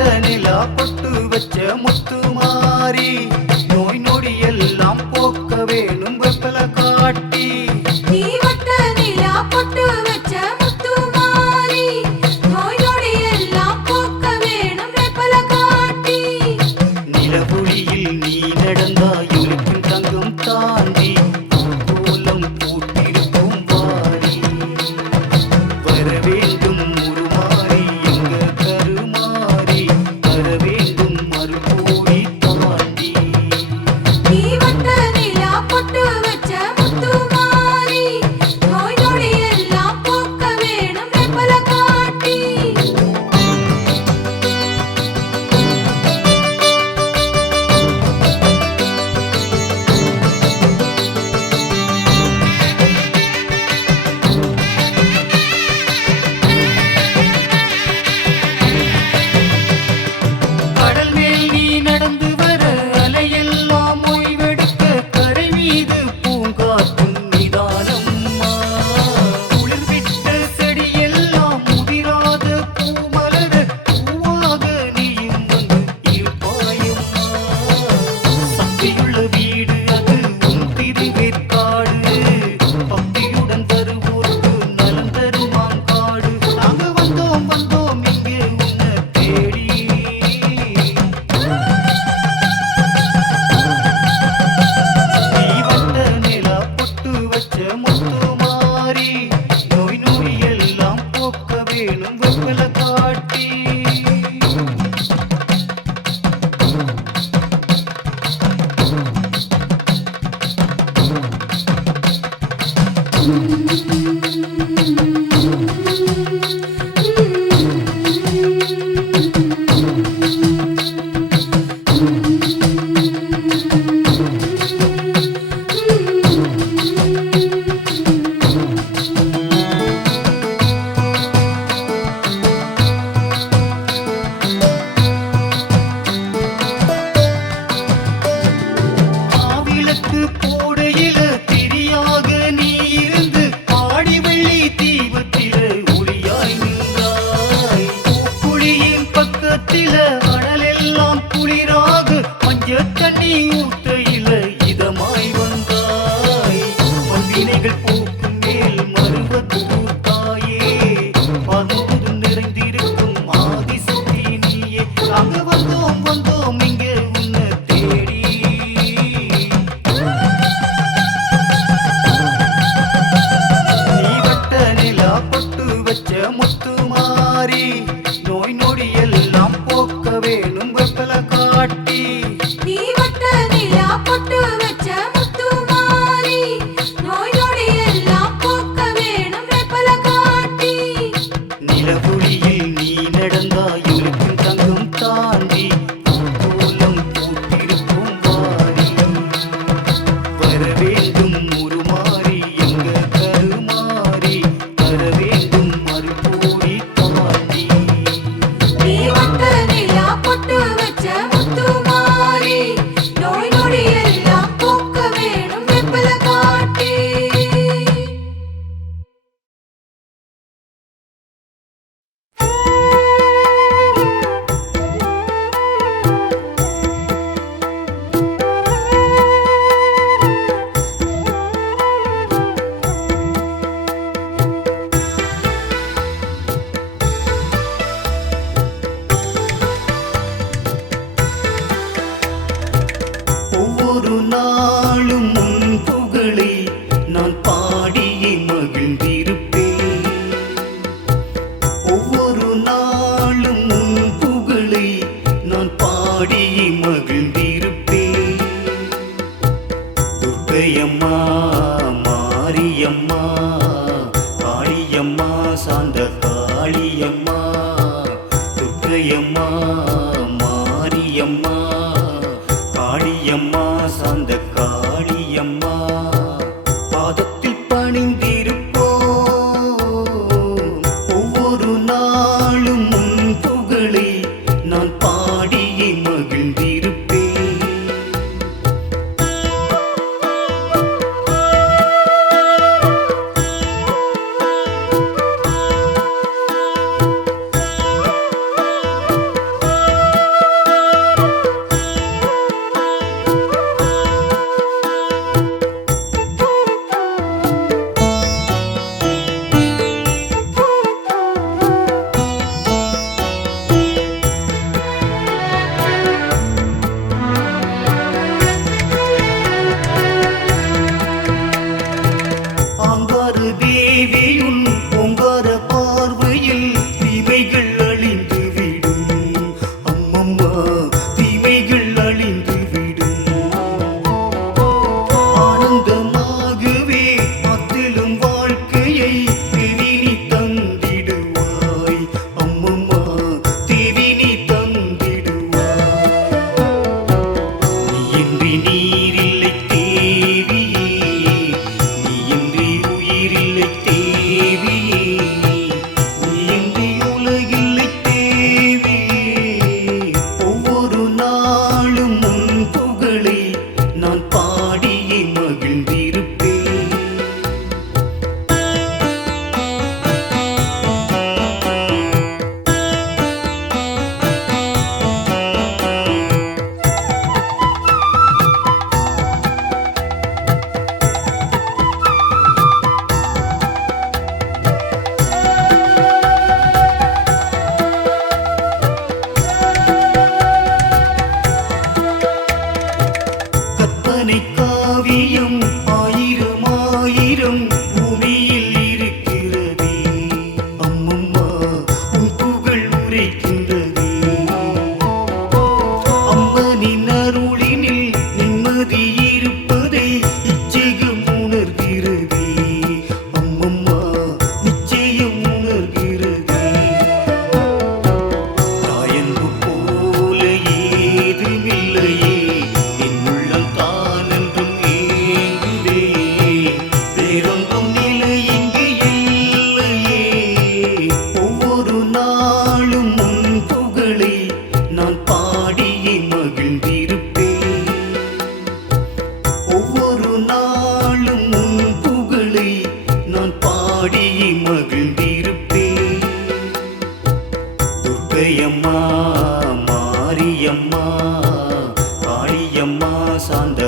போட்ட நிலா பட்டு வச்ச முத்து மாறி நோய் நொடி எல்லாம் போக்கவே Sunday.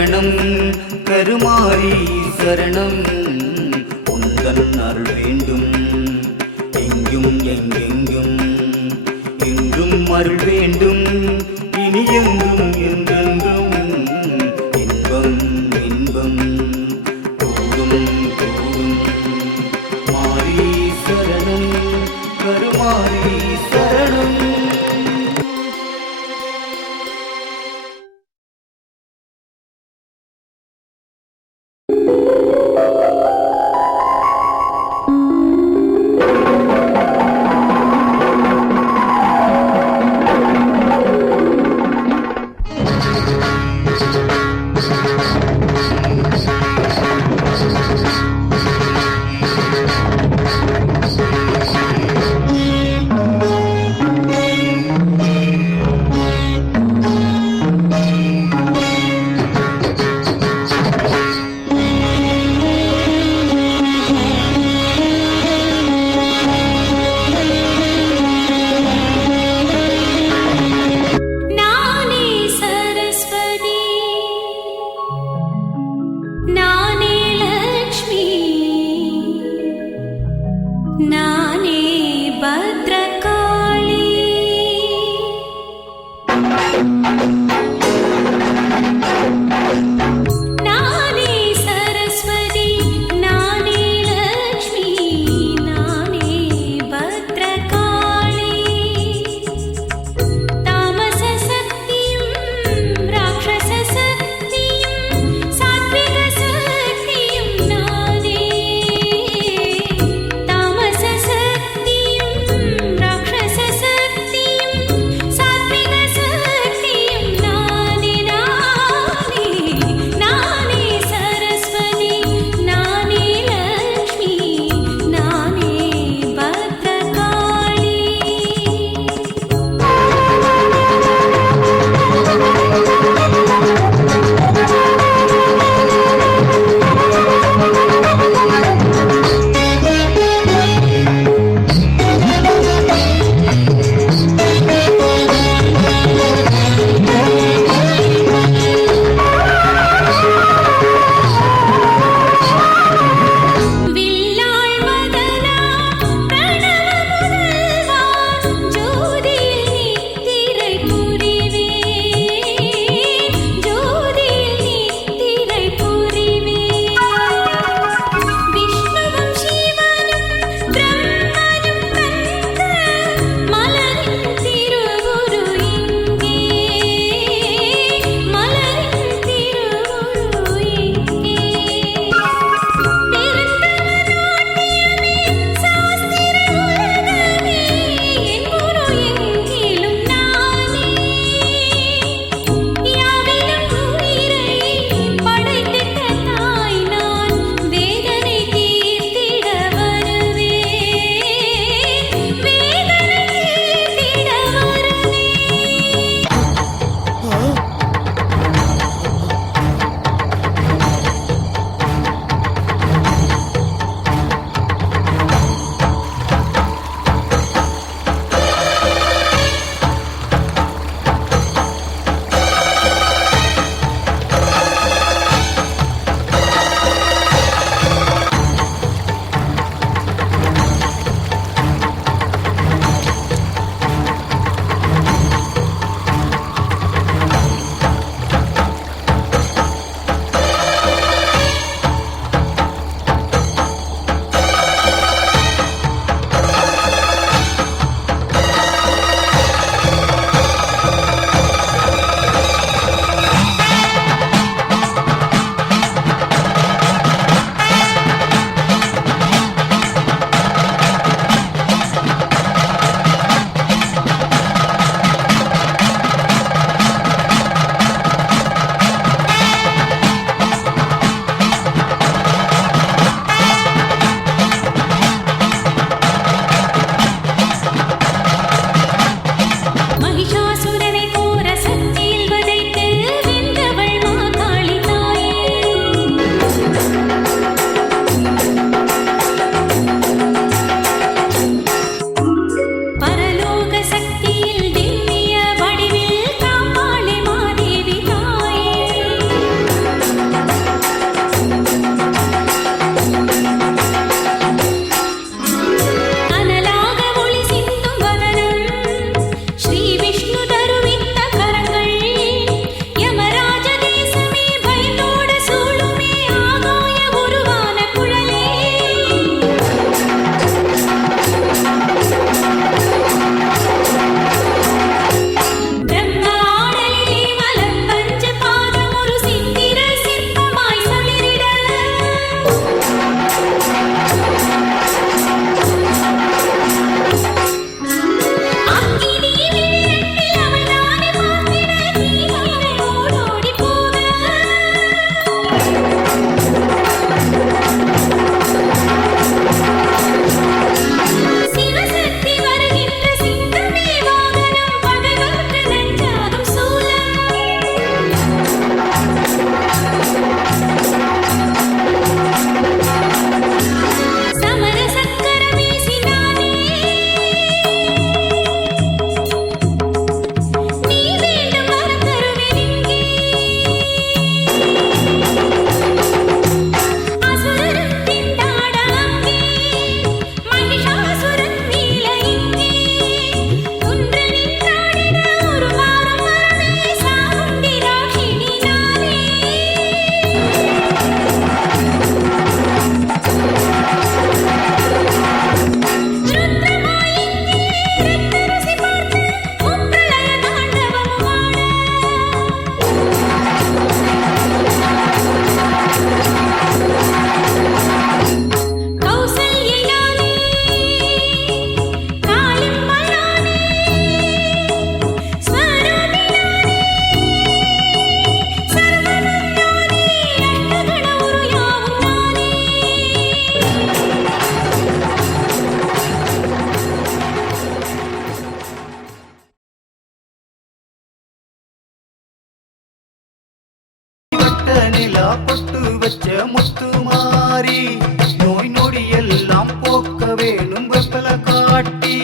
சரணம் கருமாரி சரணம். உந்தன் அருள் வேண்டும். எங்கும் எங்கெங்கும். எங்கும் அருள் வேண்டும். ஐயா பொட்டு வச்ச முத்து மாறி நோய் நொடி எல்லாம் போக்க வேணும் வெப்பல காட்டி.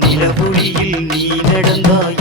நிலவொளியில் நீ நடந்தாய்